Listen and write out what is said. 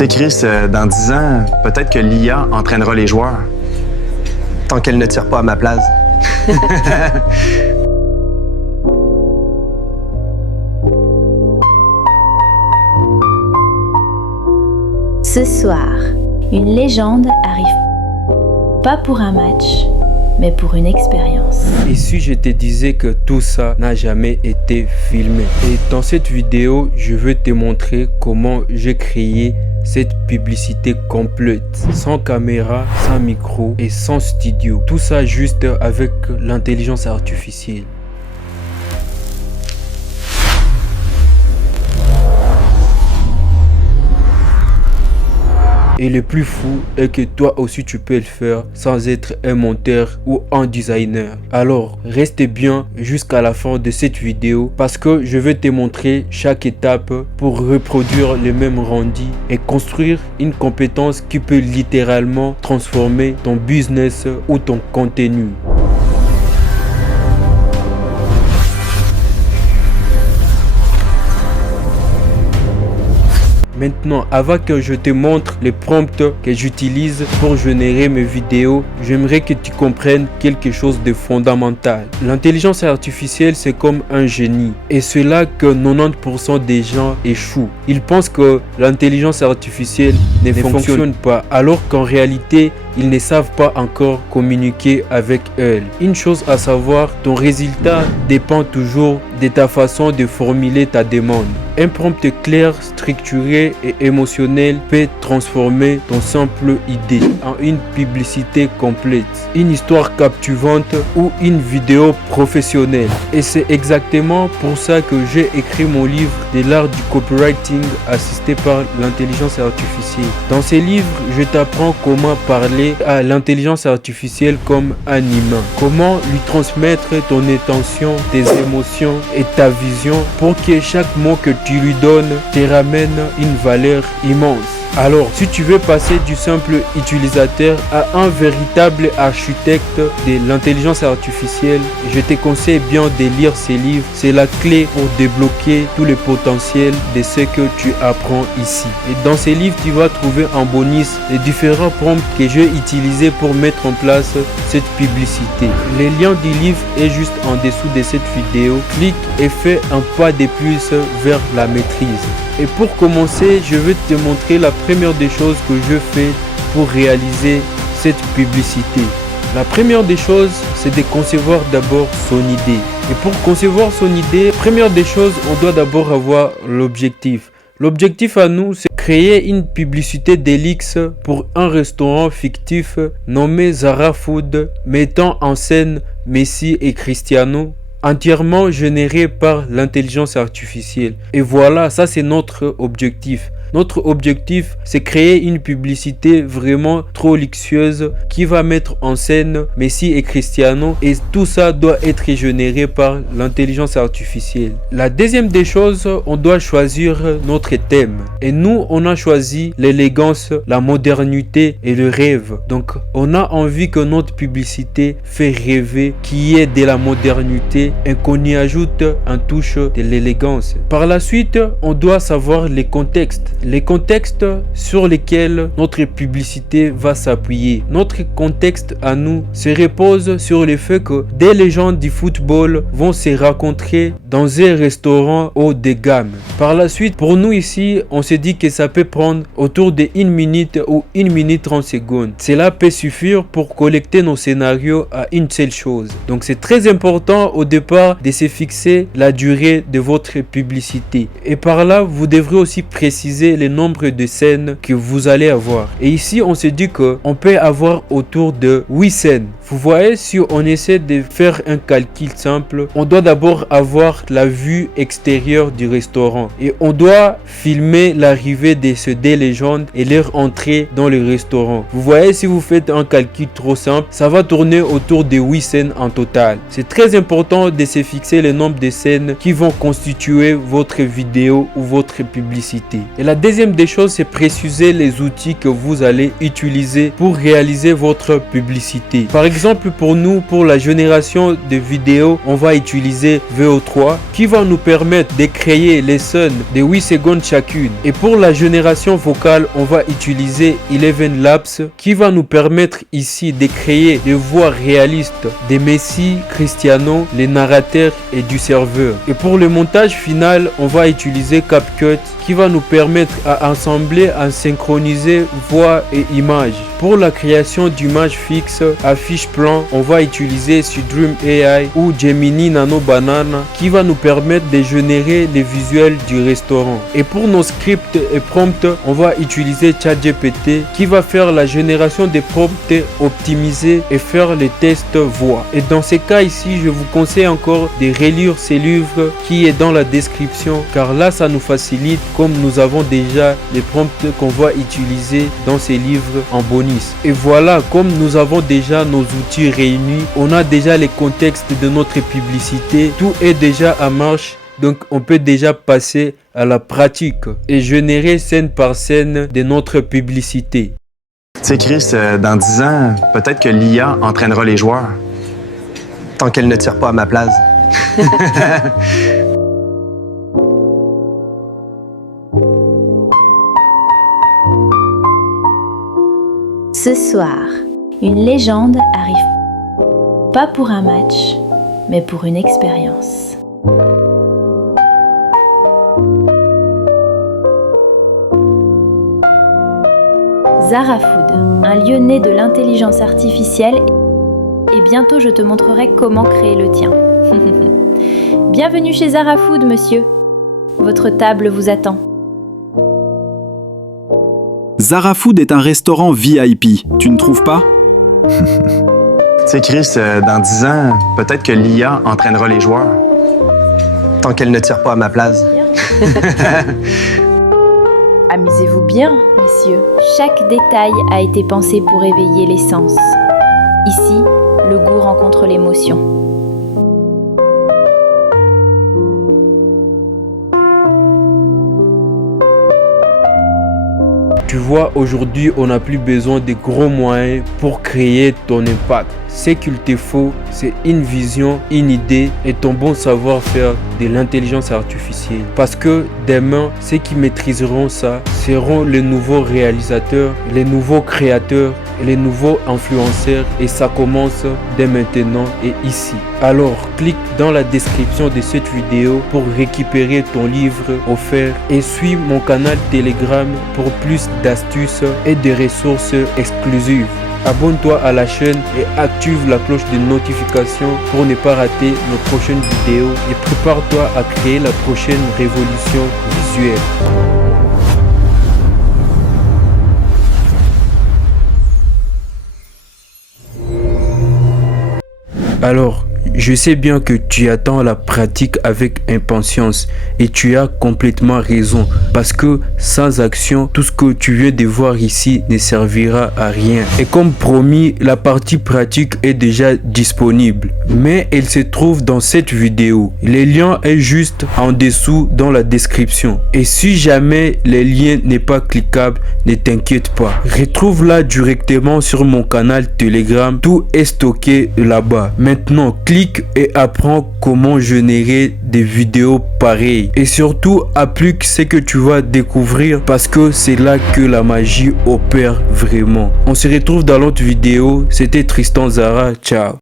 sais, Chris, dans 10 ans, peut-être que l'IA entraînera les joueurs. Tant qu'elle ne tire pas à ma place. Ce soir, une légende arrive pas pour un match, mais pour une expérience. Et si je te disais que tout ça n'a jamais été filmé? Et dans cette vidéo, je veux te montrer comment j'ai créé cette publicité complète, sans caméra, sans micro et sans studio. Tout ça juste avec l'intelligence artificielle. Et le plus fou est que toi aussi tu peux le faire sans être un monteur ou un designer. Alors reste bien jusqu'à la fin de cette vidéo parce que je vais te montrer chaque étape pour reproduire le même rendu et construire une compétence qui peut littéralement transformer ton business ou ton contenu. Maintenant, avant que je te montre les prompts que j'utilise pour générer mes vidéos, j'aimerais que tu comprennes quelque chose de fondamental. L'intelligence artificielle, c'est comme un génie. Et c'est là que 90% des gens échouent. Ils pensent que l'intelligence artificielle ne fonctionne pas, alors qu'en réalité, ils ne savent pas encore communiquer avec elle. Une chose à savoir, ton résultat dépend toujours de ta façon de formuler ta demande. Un prompt clair, structuré et émotionnel peut transformer ton simple idée en une publicité complète, une histoire captivante ou une vidéo professionnelle. Et c'est exactement pour ça que j'ai écrit mon livre de l'art du copywriting assisté par l'intelligence artificielle. Dans ce livre, je t'apprends comment parler à l'intelligence artificielle comme un humain, comment lui transmettre ton attention, tes émotions et ta vision pour que chaque mot que tu lui donnes te ramène une valeur immense. Alors, si tu veux passer du simple utilisateur à un véritable architecte de l'intelligence artificielle, je te conseille bien de lire ces livres. C'est la clé pour débloquer tout le potentiel de ce que tu apprends ici. Et dans ces livres, tu vas trouver en bonus les différents prompts que j'ai utilisés pour mettre en place cette publicité. Le lien du livre est juste en dessous de cette vidéo. Clique et fais un pas de plus vers la maîtrise. Et pour commencer, je vais te montrer la première des choses que je fais pour réaliser cette publicité. La première des choses, c'est de concevoir d'abord son idée. Et pour concevoir son idée, première des choses, on doit d'abord avoir l'objectif. L'objectif à nous, c'est créer une publicité d'Elix pour un restaurant fictif nommé Zara Food, mettant en scène Messi et Cristiano, entièrement généré par l'intelligence artificielle. Et voilà, ça c'est notre objectif. Notre objectif, c'est créer une publicité vraiment trop luxueuse qui va mettre en scène Messi et Cristiano, et tout ça doit être généré par l'intelligence artificielle. La deuxième des choses, on doit choisir notre thème. Et nous, on a choisi l'élégance, la modernité et le rêve. Donc, on a envie que notre publicité fait rêver, qui est de la modernité et qu'on y ajoute un touche de l'élégance. Par la suite, on doit savoir les contextes. Les contextes sur lesquels notre publicité va s'appuyer. Notre contexte à nous se repose sur le fait que des légendes du football vont se rencontrer dans un restaurant haut de gamme. Par la suite, pour nous ici, on se dit que ça peut prendre autour de 1 minute ou 1 minute 30 secondes. Cela peut suffire pour collecter nos scénarios à une seule chose. Donc c'est très important au départ de se fixer la durée de votre publicité. Et par là, vous devrez aussi préciser le nombre de scènes que vous allez avoir. Et ici, on se dit qu'on peut avoir autour de 8 scènes. Vous voyez, si on essaie de faire un calcul simple, on doit d'abord avoir la vue extérieure du restaurant. Et on doit filmer l'arrivée de ces deux légendes et leur entrée dans le restaurant. Vous voyez, si vous faites un calcul trop simple, ça va tourner autour de 8 scènes en total. C'est très important de se fixer le nombre de scènes qui vont constituer votre vidéo ou votre publicité. Et la deuxième des choses, c'est préciser les outils que vous allez utiliser pour réaliser votre publicité. Par exemple, exemple, pour nous, pour la génération de vidéos, on va utiliser VO3 qui va nous permettre de créer les sons de 8 secondes chacune. Et pour la génération vocale, on va utiliser Eleven Labs qui va nous permettre ici de créer des voix réalistes des Messi, Cristiano, les narrateurs et du serveur. Et pour le montage final, on va utiliser CapCut qui va nous permettre à assembler, à synchroniser voix et images. Pour la création d'images fixes, affiche plan, on va utiliser Sudream AI ou Gemini Nano Banana qui va nous permettre de générer les visuels du restaurant. Et pour nos scripts et prompts, on va utiliser ChatGPT qui va faire la génération des prompts optimisés et faire les tests voix. Et dans ces cas ici, je vous conseille encore de relire ces livres qui est dans la description car là ça nous facilite comme nous avons déjà les prompts qu'on va utiliser dans ces livres en bonus. Et voilà, comme nous avons déjà nos outils réunis, on a déjà les contextes de notre publicité, tout est déjà en marche. Donc on peut déjà passer à la pratique et générer scène par scène de notre publicité. Tu sais, Chris, dans 10 ans, peut-être que l'IA entraînera les joueurs. Tant qu'elle ne tire pas à ma place. Ce soir, une légende arrive pas pour un match, mais pour une expérience. Zara Food, un lieu né de l'intelligence artificielle, et bientôt je te montrerai comment créer le tien. Bienvenue chez Zara Food, monsieur. Votre table vous attend. Zara Food est un restaurant VIP, tu ne trouves pas? Tu sais, Chris, dans 10 ans, peut-être que l'IA entraînera les joueurs. Tant qu'elle ne tire pas à ma place. Amusez-vous bien, messieurs. Chaque détail a été pensé pour éveiller les sens. Ici, le goût rencontre l'émotion. Tu vois, aujourd'hui, on n'a plus besoin de gros moyens pour créer ton impact. Ce qu'il te faut, c'est une vision, une idée et ton bon savoir-faire de l'intelligence artificielle. Parce que demain, ceux qui maîtriseront ça seront les nouveaux réalisateurs, les nouveaux créateurs, les nouveaux influenceurs et ça commence dès maintenant et ici. Alors, clique dans la description de cette vidéo pour récupérer ton livre offert et suis mon canal Telegram pour plus d'astuces et de ressources exclusives. Abonne-toi à la chaîne et active la cloche de notification pour ne pas rater nos prochaines vidéos et prépare-toi à créer la prochaine révolution visuelle. Alors, je sais bien que tu attends la pratique avec impatience et tu as complètement raison parce que sans action, tout ce que tu viens de voir ici ne servira à rien. Et comme promis, la partie pratique est déjà disponible, mais elle se trouve dans cette vidéo. Le lien est juste en dessous dans la description. Et si jamais le lien n'est pas cliquable, ne t'inquiète pas. Retrouve-la directement sur mon canal Telegram. Tout est stocké là-bas. Maintenant, clique et apprends comment générer des vidéos pareilles. Et surtout, applique ce que tu vas découvrir parce que c'est là que la magie opère vraiment. On se retrouve dans l'autre vidéo. C'était Tristan Zara. Ciao.